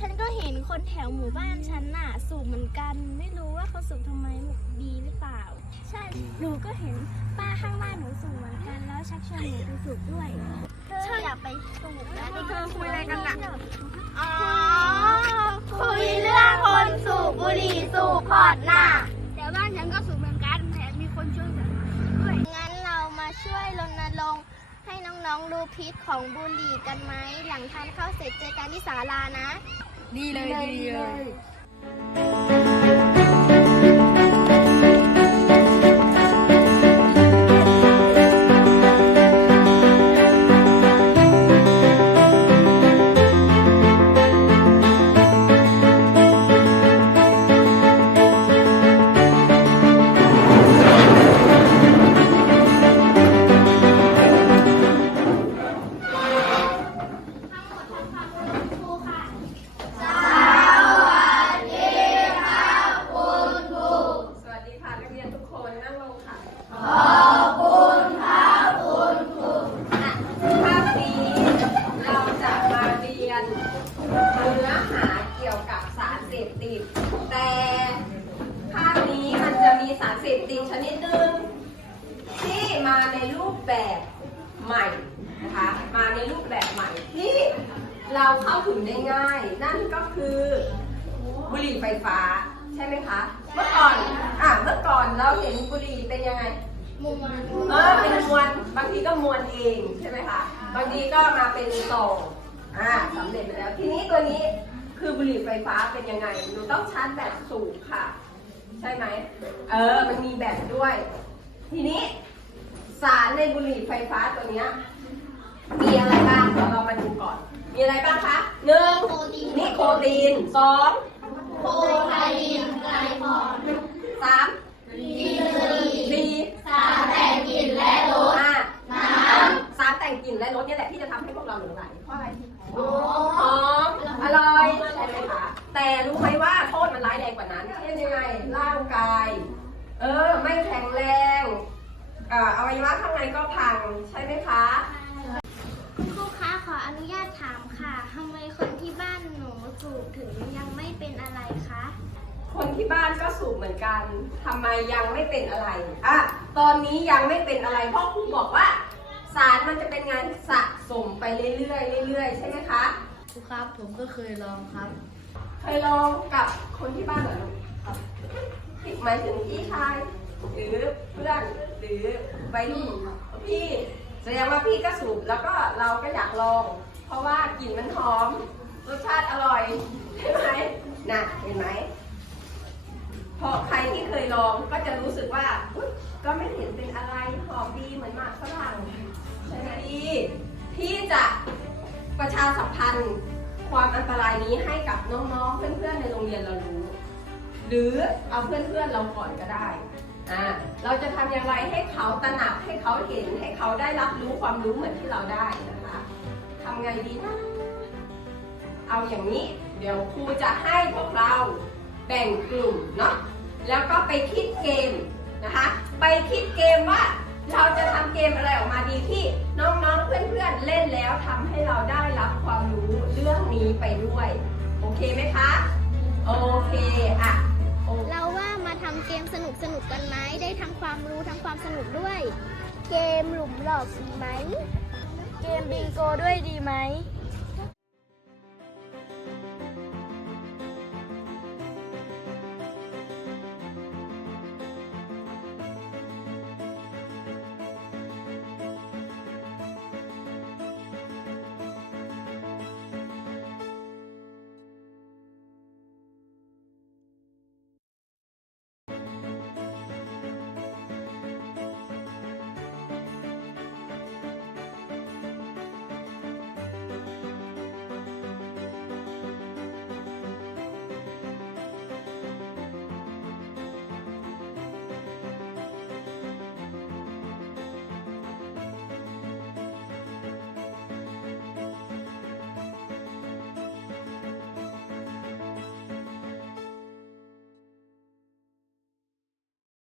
ฉันก็เห็นคนแถวหมู่บ้านฉันน่ะ สูบเหมือนกัน ไม่รู้ว่าเขาสูบทำไมดีหรือเปล่า ใช่หนูก็เห็นป้าข้างบ้านหนูสูบเหมือนกัน แล้วชักชวนหนูไปสูบด้วยเธออยากไปสูบแล้วเธอคุยอะไรกันน่ะอ๋อคุยเรื่องคนสูบบุหรี่สูบพอดน่ะแต่บ้านฉันก็สูบเหมือนกันแถมมีคนช่วยด้วยงั้นเรามาช่วยรณรงค์ให้น้องๆรู้พิษของบุหรี่กันไหม หลังทานข้าวเสร็จเจอกันที่ศาลานะ ดีเนักเรียนทุกคนนั่งลงค่ะ ขอบคุณค่ะคุณครูภาพนี้เราจะมาเรียนเนื้อหาเกี่ยวกับสารเสพติด แต่ภาพนี้มันจะมีสารเสพติดชนิดหนึ่งที่มาในรูปแบบใหม่นะคะมาในรูปแบบใหม่ที่เราเข้าถึงได้ง่าย นั่นก็คือบุหรี่ไฟฟ้าใช่ไหมคะ เมื่อก่อน อะ เมื่อก่อนเราเห็นบุหรี่ เป็นยังไงมวนเออเป็นมวนบางทีก็มวนเองใช่ไหมคะบางทีก็มาเป็นซองอ่าสำเร็จไปแล้ว ทีนี้ตัวนี้คือบุหรี่ไฟฟ้าเป็นยังไงหนูต้องชาร์จแบตสูบค่ะ ใช่ไหมเออมันมีแบตด้วย ทีนี้สารในบุหรี่ไฟฟ้าตัวเนี้ยมีอะไรบ้างเดี๋ยวเรามาดูก่อน มีอะไรบ้างคะหนึ่งนิโคตินสองโคไทลินไกลพอร์ตสามสี่ สารแต่งกลิ่นและรส ห้าสารแต่งกลิ่น และรสเนี่ยแหละที่จะทำให้พวกเราหลงไหลเพราะอะไรโอ้หอมอร่อยใช่ไหมคะแต่รู้ไหมว่าโทษมันร้ายแรงกว่านั้นเช่นยังไงร่างกาย เออ ไม่แข็งแรงเอ่ออวัยวะข้างในก็พังใช่ไหมคะคุณครูคะขออนุญาตถามค่ะทำไมคนที่บ้านหนูสูบถึงยังไม่เป็นอะไรคะคนที่บ้านก็สูบเหมือนกันทำไมยังไม่เป็นอะไรอะตอนนี้ยังไม่เป็นอะไรเพราะครูบอกว่า สารมันจะเป็นงานสะ สมไปเรื่อยๆเรื่อยๆใช่ไหมคะครูครับ ผมก็เคยลองครับ เคยลองกับคนที่บ้านเหรอลูกหมายถึงพี่ชายหรือเพื่อนหรือวัยรุ่นพี่แสดงว่าพี่ก็สูบแล้วก็เราก็อยากลอง เพราะว่ากลิ่นมันหอมรสชาติอร่อยใช่ไหมน่ะเห็นไหมพอใครที่เคยลองก็จะรู้สึกว่าอุ๊ยก็ไม่เห็นเป็นอะไร สัมพันธ์ความอันตรายนี้ให้กับน้องๆ เพื่อนๆ ในโรงเรียนเรารู้ หรือเอาเพื่อนๆ เราก่อนก็ได้อ่าเราจะทำอย่างไรให้เขาตระหนักให้เขาเห็นให้เขาได้รับรู้ความรู้เหมือนที่เราได้นะคะทำไงดีนะ เอาอย่างนี้ เดี๋ยวครูจะให้พวกเราแบ่งกลุ่มเนาะแล้วก็ไปคิดเกมนะคะ ไปคิดเกมว่า เราจะทำเกมอะไรออกมาดีที่น้องๆ เพื่อนๆ เล่นแล้วทำให้เราได้รับความรู้เรื่องนี้ไปด้วย โอเคไหมคะ โอเคอะเราว่ามาทำเกมสนุกสนุกกันไหมได้ทั้งความรู้ทั้งความสนุกด้วย เกมหลุมหลอกดีไหม เกมบิงโกด้วยดีไหม